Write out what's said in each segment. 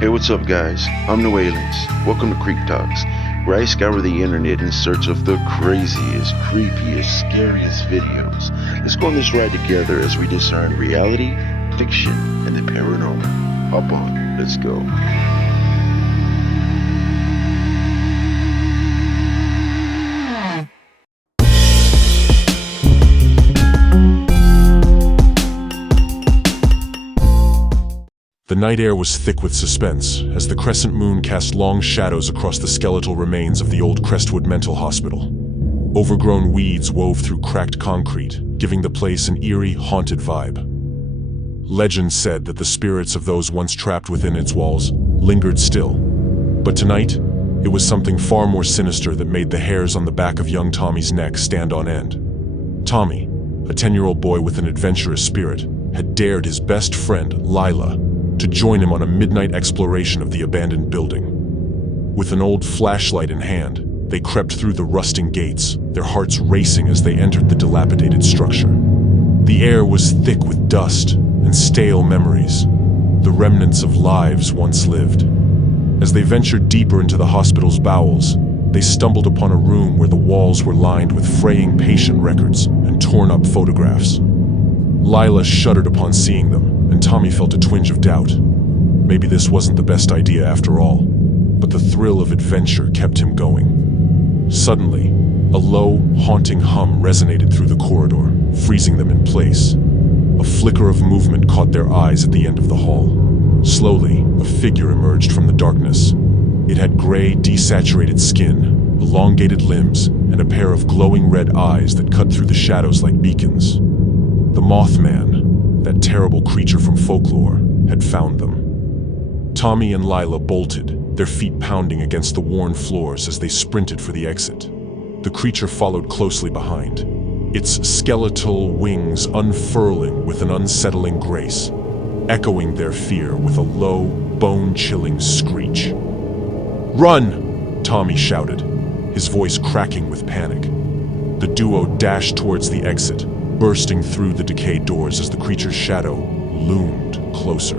Hey, what's up, guys? I'm New Aliens. Welcome to Creeptoks, where I scour the internet in search of the craziest, creepiest, scariest videos. Let's go on this ride together as we discern reality, fiction, and the paranormal. Hop on, let's go. The night air was thick with suspense as the crescent moon cast long shadows across the skeletal remains of the old Crestwood Mental Hospital. Overgrown weeds wove through cracked concrete, giving the place an eerie, haunted vibe. Legend said that the spirits of those once trapped within its walls lingered still. But tonight, it was something far more sinister that made the hairs on the back of young Tommy's neck stand on end. Tommy, a 10-year-old boy with an adventurous spirit, had dared his best friend, Lila, to join him on a midnight exploration of the abandoned building. With an old flashlight in hand, they crept through the rusting gates, their hearts racing as they entered the dilapidated structure. The air was thick with dust and stale memories, the remnants of lives once lived. As they ventured deeper into the hospital's bowels, they stumbled upon a room where the walls were lined with fraying patient records and torn-up photographs. Lila shuddered upon seeing them, and Tommy felt a twinge of doubt. Maybe this wasn't the best idea after all, but the thrill of adventure kept him going. Suddenly, a low, haunting hum resonated through the corridor, freezing them in place. A flicker of movement caught their eyes at the end of the hall. Slowly, a figure emerged from the darkness. It had gray, desaturated skin, elongated limbs, and a pair of glowing red eyes that cut through the shadows like beacons. The Moth Man, that terrible creature from folklore, had found them. Tommy and Lila bolted, their feet pounding against the worn floors as they sprinted for the exit. The creature followed closely behind, its skeletal wings unfurling with an unsettling grace, echoing their fear with a low, bone-chilling screech. "Run!" Tommy shouted, his voice cracking with panic. The duo dashed towards the exit, bursting through the decayed doors as the creature's shadow loomed closer.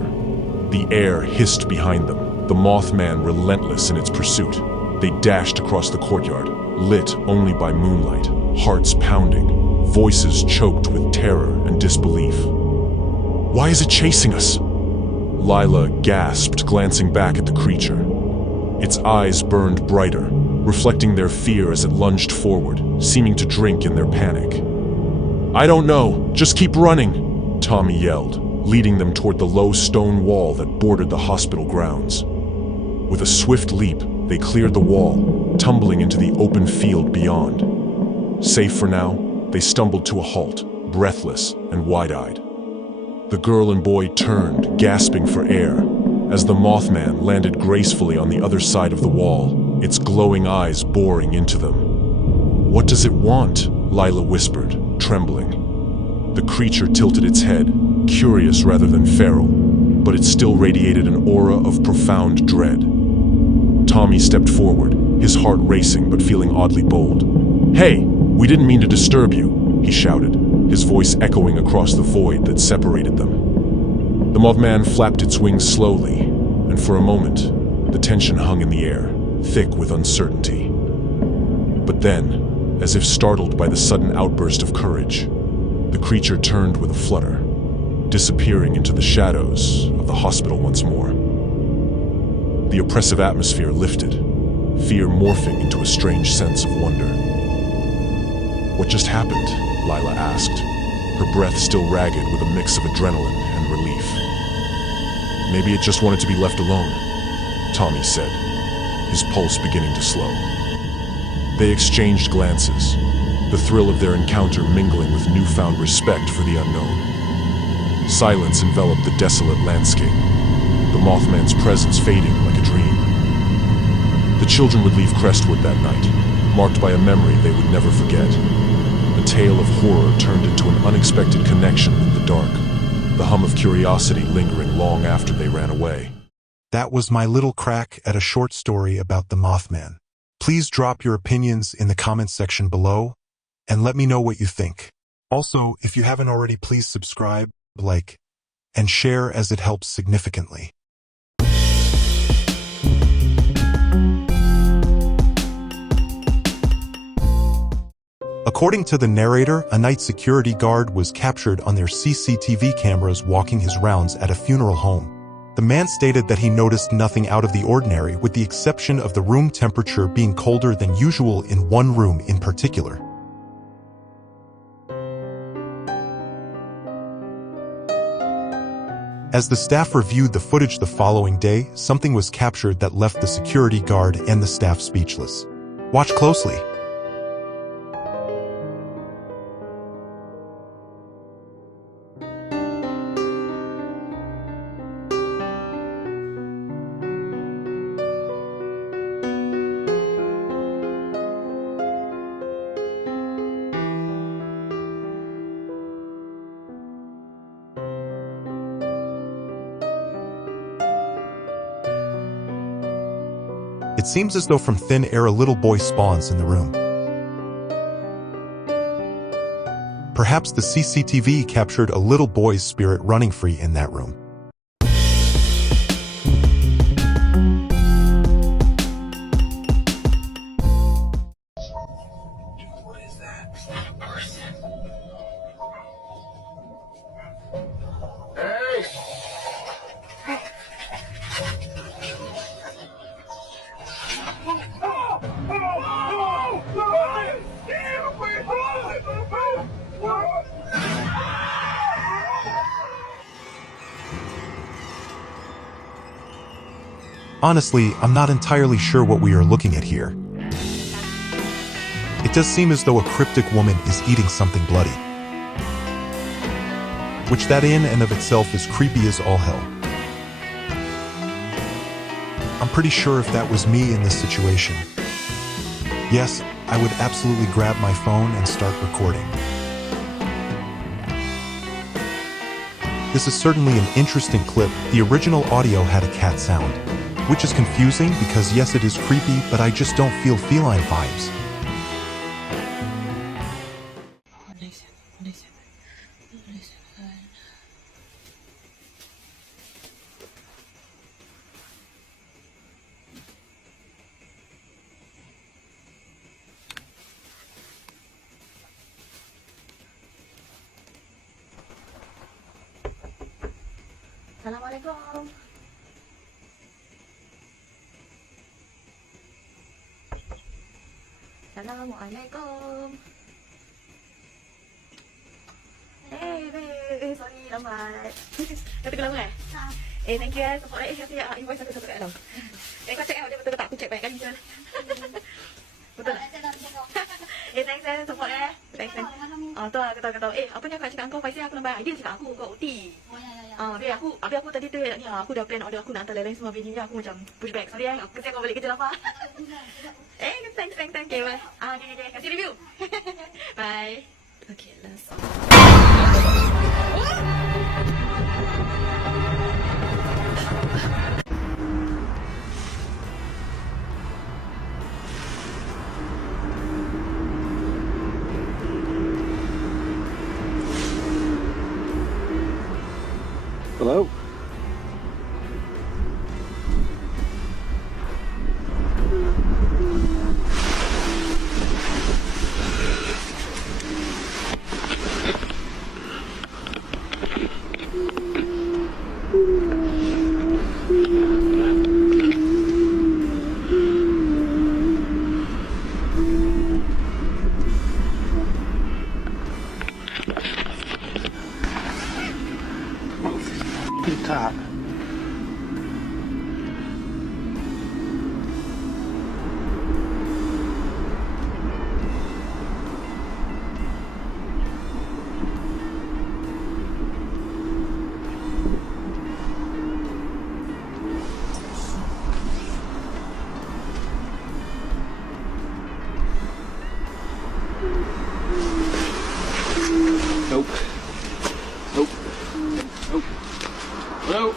The air hissed behind them, the Mothman relentless in its pursuit. They dashed across the courtyard, lit only by moonlight, hearts pounding, voices choked with terror and disbelief. "Why is it chasing us?" Lila gasped, glancing back at the creature. Its eyes burned brighter, reflecting their fear as it lunged forward, seeming to drink in their panic. "I don't know, just keep running," Tommy yelled, leading them toward the low stone wall that bordered the hospital grounds. With a swift leap, they cleared the wall, tumbling into the open field beyond. Safe for now, they stumbled to a halt, breathless and wide-eyed. The girl and boy turned, gasping for air, as the Mothman landed gracefully on the other side of the wall, its glowing eyes boring into them. "What does it want?" Lila whispered, trembling. The creature tilted its head, curious rather than feral, but it still radiated an aura of profound dread. Tommy stepped forward, his heart racing but feeling oddly bold. "Hey, we didn't mean to disturb you," he shouted, his voice echoing across the void that separated them. The Mothman flapped its wings slowly, and for a moment, the tension hung in the air, thick with uncertainty. But then, as if startled by the sudden outburst of courage, the creature turned with a flutter, disappearing into the shadows of the hospital once more. The oppressive atmosphere lifted, fear morphing into a strange sense of wonder. "What just happened?" Lila asked, her breath still ragged with a mix of adrenaline and relief. "Maybe it just wanted to be left alone," Tommy said, his pulse beginning to slow. They exchanged glances, the thrill of their encounter mingling with newfound respect for the unknown. Silence enveloped the desolate landscape, the Mothman's presence fading like a dream. The children would leave Crestwood that night, marked by a memory they would never forget. A tale of horror turned into an unexpected connection with the dark, the hum of curiosity lingering long after they ran away. That was my little crack at a short story about the Mothman. Please drop your opinions in the comments section below, and let me know what you think. Also, if you haven't already, please subscribe, like, and share as it helps significantly. According to the narrator, a night security guard was captured on their CCTV cameras walking his rounds at a funeral home. The man stated that he noticed nothing out of the ordinary with the exception of the room temperature being colder than usual in one room in particular. As the staff reviewed the footage the following day, something was captured that left the security guard and the staff speechless. Watch closely. It seems as though from thin air a little boy spawns in the room. Perhaps the CCTV captured a little boy's spirit running free in that room. What is that? It's not a person. Hey! Honestly, I'm not entirely sure what we are looking at here. It does seem as though a cryptic woman is eating something bloody, which that in and of itself is creepy as all hell. I'm pretty sure if that was me in this situation, yes, I would absolutely grab my phone and start recording. This is certainly an interesting clip. The original audio had a cat sound, which is confusing because yes, it is creepy, but I just don't feel feline vibes. Assalamualaikum. Assalamualaikum. Sorry lambat. Kau tengok lama eh? Thank you support saya invoice aku satu kat dalam. Kau check dia betul tak? Aku check banyak kali je. Betul tak? Thanks support Thanks. Tu aku tahu. Apa ni aku nak cakap kau Faizal aku nak bayar idea cakap aku kau OT. Habis aku tadi tu ni aku dah plan order aku nak hantar lain semua video ni aku macam push back. Sorry aku kesian kau balik kerja lama. Thank you. Okay. Kasih review. Bye. Okay, let's. Hello? Top. Nope. Hello?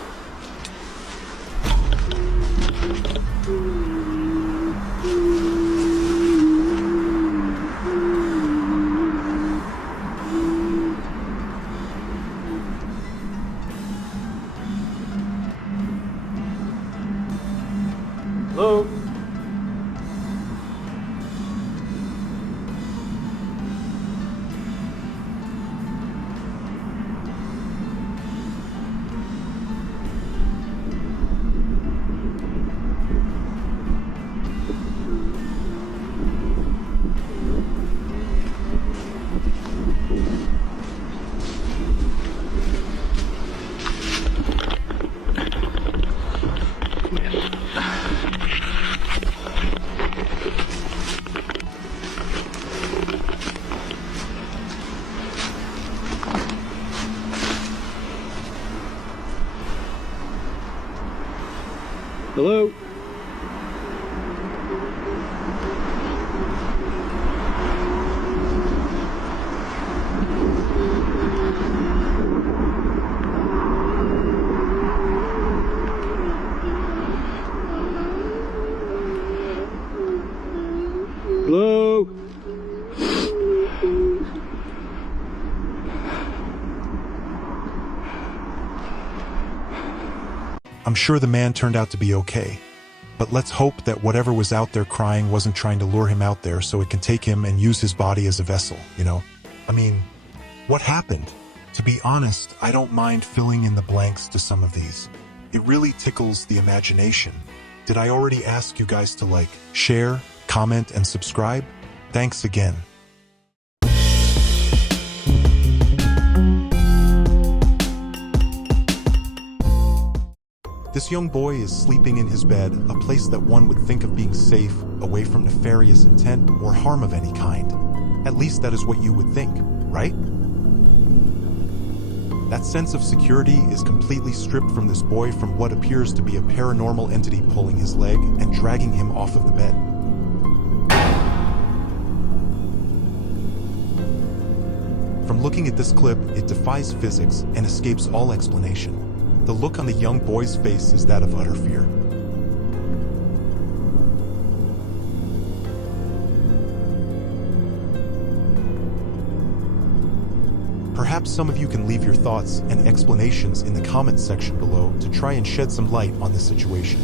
Hello? Hello? Hello? I'm sure the man turned out to be okay. But let's hope that whatever was out there crying wasn't trying to lure him out there so it can take him and use his body as a vessel, you know? I mean, what happened? To be honest, I don't mind filling in the blanks to some of these. It really tickles the imagination. Did I already ask you guys to like, share, comment, and subscribe? Thanks again. This young boy is sleeping in his bed, a place that one would think of being safe, away from nefarious intent or harm of any kind. At least that is what you would think, right? That sense of security is completely stripped from this boy from what appears to be a paranormal entity pulling his leg and dragging him off of the bed. From looking at this clip, it defies physics and escapes all explanation. The look on the young boy's face is that of utter fear. Perhaps some of you can leave your thoughts and explanations in the comments section below to try and shed some light on this situation.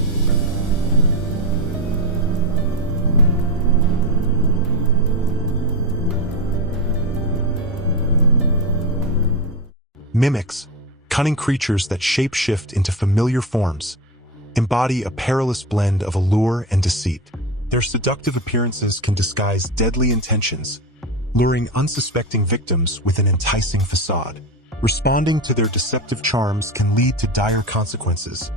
Mimics, cunning creatures that shape-shift into familiar forms, embody a perilous blend of allure and deceit. Their seductive appearances can disguise deadly intentions, luring unsuspecting victims with an enticing facade. Responding to their deceptive charms can lead to dire consequences,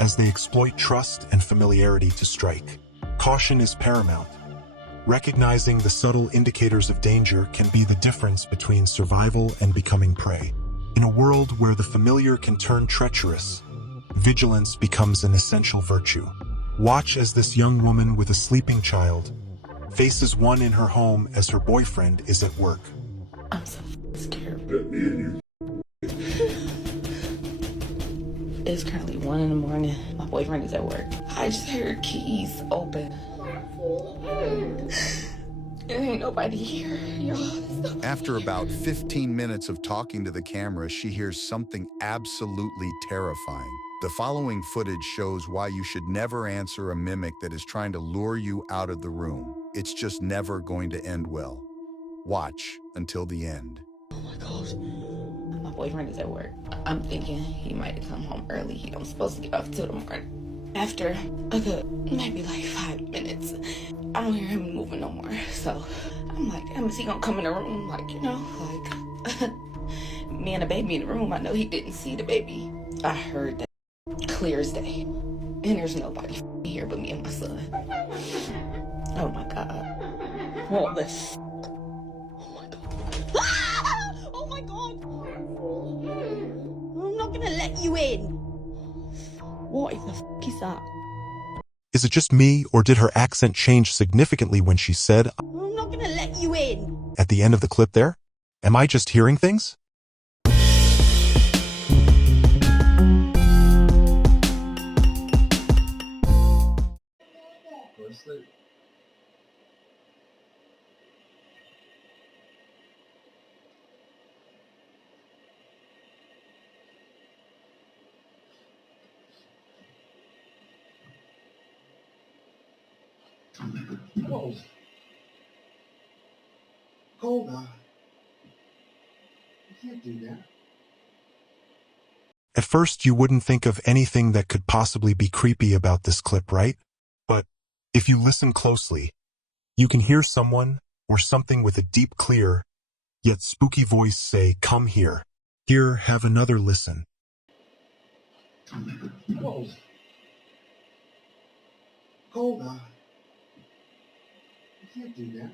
as they exploit trust and familiarity to strike. Caution is paramount. Recognizing the subtle indicators of danger can be the difference between survival and becoming prey. In a world where the familiar can turn treacherous, vigilance becomes an essential virtue. Watch as this young woman with a sleeping child faces one in her home as her boyfriend is at work. I'm so scared. It's currently 1 in the morning. My boyfriend is at work. I just heard keys open. There ain't nobody here, y'all. After about 15 minutes of talking to the camera, she hears something absolutely terrifying. The following footage shows why you should never answer a mimic that is trying to lure you out of the room. It's just never going to end well. Watch until the end. Oh my gosh. My boyfriend is at work. I'm thinking he might have come home early. He don't supposed to get off till the morning. After a good, maybe like 5 minutes, I don't hear him moving no more. So I'm like, damn, is he gonna come in the room? Like, you know, like me and the baby in the room. I know he didn't see the baby. I heard that clear as day. And there's nobody here but me and my son. Oh my God. What the Oh my God. Ah! Oh my God. I'm not gonna let you in. What the is that? Is it just me, or did her accent change significantly when she said, I'm not gonna let you in. at the end of the clip there? Am I just hearing things? Whoa. Hold on. You can't do that. At first, you wouldn't think of anything that could possibly be creepy about this clip, right? But if you listen closely, you can hear someone or something with a deep, clear, yet spooky voice say, "Come here." Here, have another listen. Whoa. Hold on. You can't do that.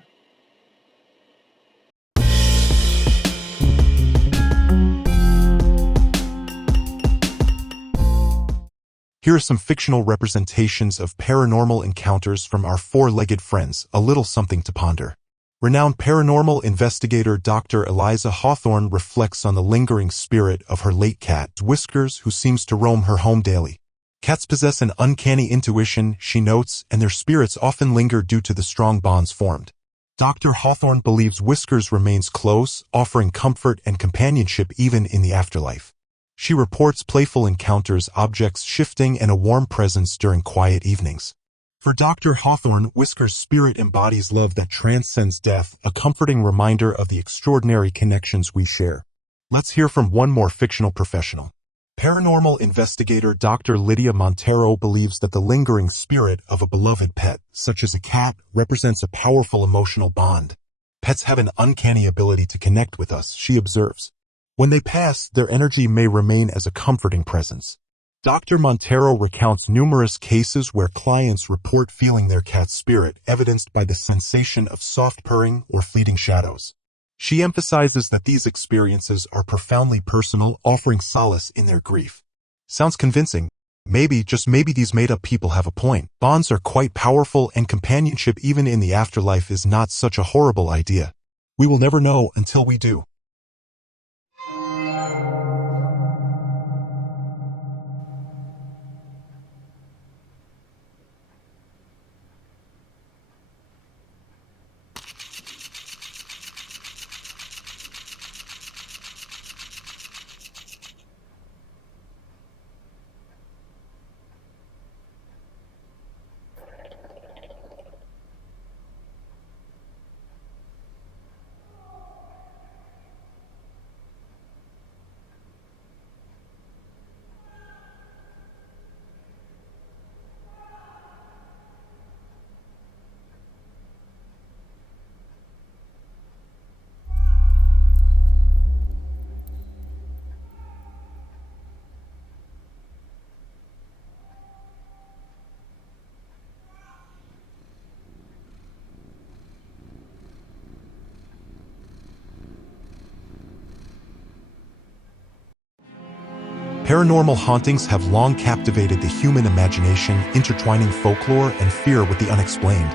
Here are some fictional representations of paranormal encounters from our four-legged friends, a little something to ponder. Renowned paranormal investigator Dr. Eliza Hawthorne reflects on the lingering spirit of her late cat, Whiskers, who seems to roam her home daily. Cats possess an uncanny intuition, she notes, and their spirits often linger due to the strong bonds formed. Dr. Hawthorne believes Whiskers remains close, offering comfort and companionship even in the afterlife. She reports playful encounters, objects shifting, and a warm presence during quiet evenings. For Dr. Hawthorne, Whiskers' spirit embodies love that transcends death, a comforting reminder of the extraordinary connections we share. Let's hear from one more fictional professional. Paranormal investigator Dr. Lydia Montero believes that the lingering spirit of a beloved pet, such as a cat, represents a powerful emotional bond. Pets have an uncanny ability to connect with us, she observes. When they pass, their energy may remain as a comforting presence. Dr. Montero recounts numerous cases where clients report feeling their cat's spirit, evidenced by the sensation of soft purring or fleeting shadows. She emphasizes that these experiences are profoundly personal, offering solace in their grief. Sounds convincing. Maybe, just maybe, these made-up people have a point. Bonds are quite powerful, and companionship even in the afterlife is not such a horrible idea. We will never know until we do. Paranormal hauntings have long captivated the human imagination, intertwining folklore and fear with the unexplained.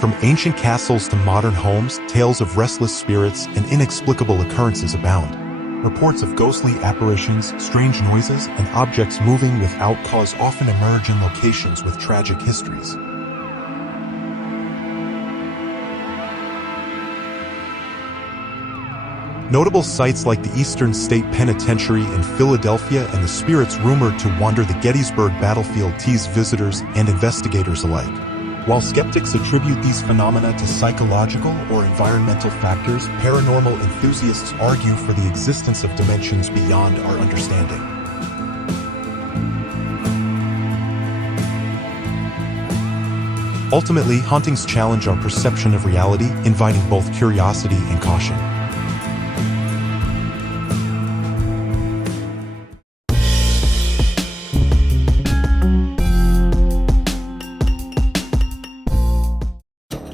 From ancient castles to modern homes, tales of restless spirits and inexplicable occurrences abound. Reports of ghostly apparitions, strange noises, and objects moving without cause often emerge in locations with tragic histories. Notable sites like the Eastern State Penitentiary in Philadelphia and the spirits rumored to wander the Gettysburg battlefield tease visitors and investigators alike. While skeptics attribute these phenomena to psychological or environmental factors, paranormal enthusiasts argue for the existence of dimensions beyond our understanding. Ultimately, hauntings challenge our perception of reality, inviting both curiosity and caution.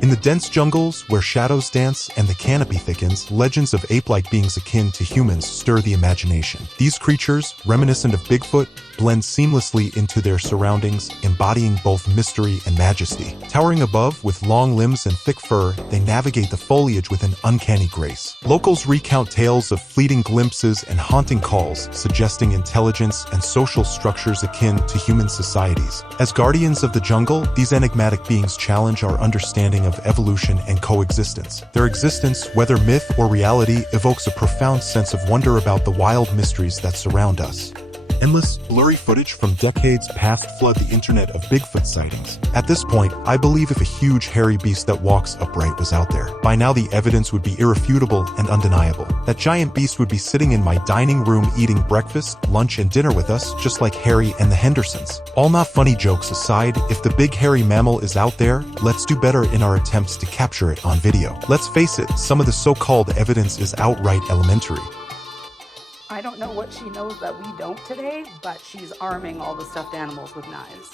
In the dense jungles where shadows dance and the canopy thickens, legends of ape-like beings akin to humans stir the imagination. These creatures, reminiscent of Bigfoot, blend seamlessly into their surroundings, embodying both mystery and majesty. Towering above, with long limbs and thick fur, they navigate the foliage with an uncanny grace. Locals recount tales of fleeting glimpses and haunting calls, suggesting intelligence and social structures akin to human societies. As guardians of the jungle, these enigmatic beings challenge our understanding of evolution and coexistence. Their existence, whether myth or reality, evokes a profound sense of wonder about the wild mysteries that surround us. Endless, blurry footage from decades past flood the internet of Bigfoot sightings. At this point, I believe if a huge hairy beast that walks upright was out there, by now the evidence would be irrefutable and undeniable. That giant beast would be sitting in my dining room eating breakfast, lunch, and dinner with us, just like Harry and the Hendersons. All not funny jokes aside, if the big hairy mammal is out there, let's do better in our attempts to capture it on video. Let's face it, some of the so-called evidence is outright elementary. I don't know what she knows that we don't today, but she's arming all the stuffed animals with knives.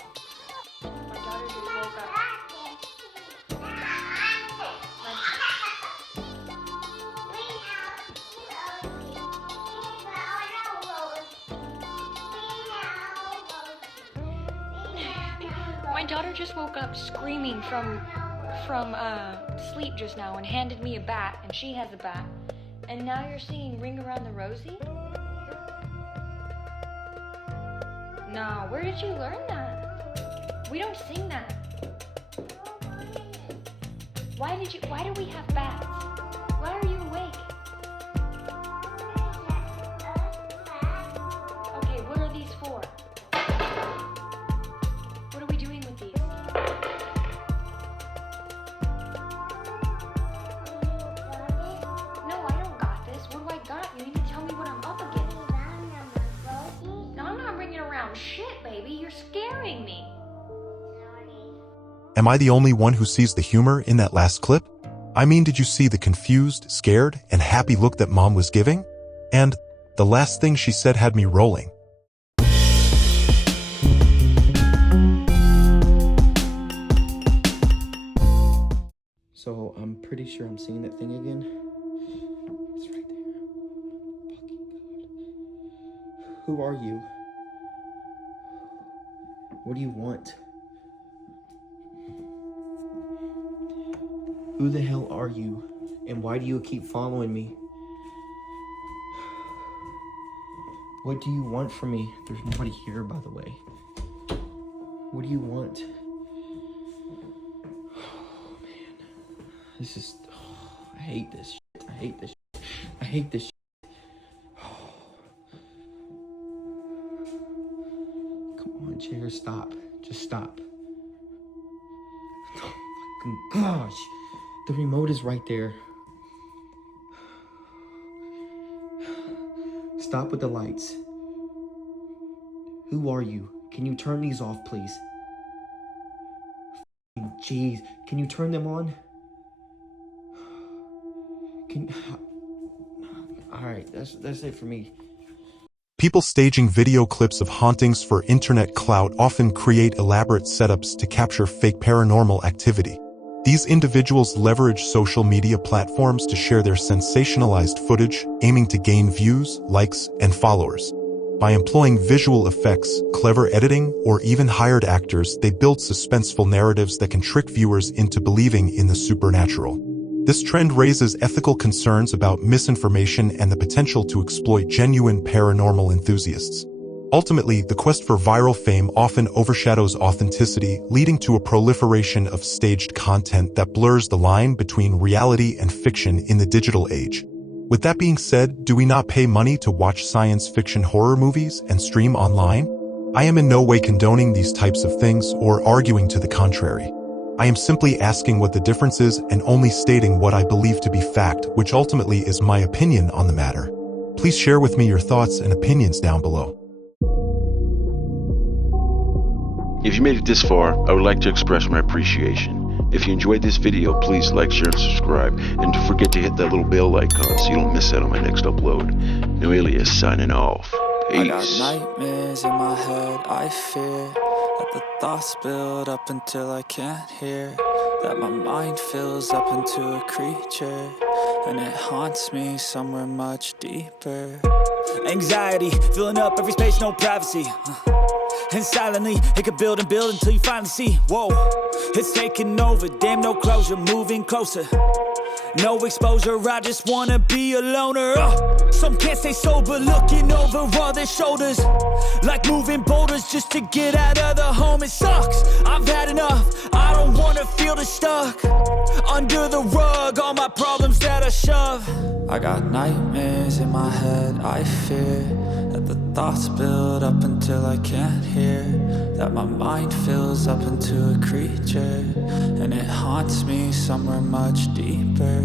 My daughter just woke up screaming from sleep just now and handed me a bat, and she has a bat. And now you're singing Ring Around the Rosie? No, where did you learn that? We don't sing that. Why do we have bats? Why are you awake? Okay, what are these for? What are we doing with these? No, I don't got this. What do I got? You need to tell me what I'm up against. No, I'm not bringing around shit, baby. You're scaring me. Am I the only one who sees the humor in that last clip? I mean, did you see the confused, scared, and happy look that Mom was giving? And the last thing she said had me rolling. So I'm pretty sure I'm seeing that thing again. It's right there. Fucking God. Who are you? What do you want? Who the hell are you? And why do you keep following me? What do you want from me? There's nobody here, by the way. What do you want? Oh, man. This is... Oh, I hate this shit. I hate this shit. I hate this shit. Oh. Come on, chair, stop. Just stop. Oh, fucking gosh. The remote is right there. Stop with the lights. Who are you? Can you turn these off, please? Jeez, can you turn them on? Alright, that's it for me. People staging video clips of hauntings for internet clout often create elaborate setups to capture fake paranormal activity. These individuals leverage social media platforms to share their sensationalized footage, aiming to gain views, likes, and followers. By employing visual effects, clever editing, or even hired actors, they build suspenseful narratives that can trick viewers into believing in the supernatural. This trend raises ethical concerns about misinformation and the potential to exploit genuine paranormal enthusiasts. Ultimately, the quest for viral fame often overshadows authenticity, leading to a proliferation of staged content that blurs the line between reality and fiction in the digital age. With that being said, do we not pay money to watch science fiction horror movies and stream online? I am in no way condoning these types of things or arguing to the contrary. I am simply asking what the difference is and only stating what I believe to be fact, which ultimately is my opinion on the matter. Please share with me your thoughts and opinions down below. If you made it this far, I would like to express my appreciation. If you enjoyed this video, please like, share, and subscribe. And don't forget to hit that little bell icon so you don't miss out on my next upload. New Alias signing off. Peace. I got nightmares in my head, I fear that the thoughts build up until I can't hear, that my mind fills up into a creature, and it haunts me somewhere much deeper. Anxiety, filling up every space, no privacy. And silently, it could build and build until you finally see, whoa, it's taking over, damn no closure, moving closer. No exposure, I just wanna be a loner. Some can't stay sober, looking over all their shoulders, like moving boulders just to get out of the home. It sucks, I've had enough, I don't wanna feel the stuck under the rug, all my problems that I shove. I got nightmares in my head, I fear that the thoughts build up until I can't hear, that my mind fills up into a creature, and it haunts me somewhere much deeper.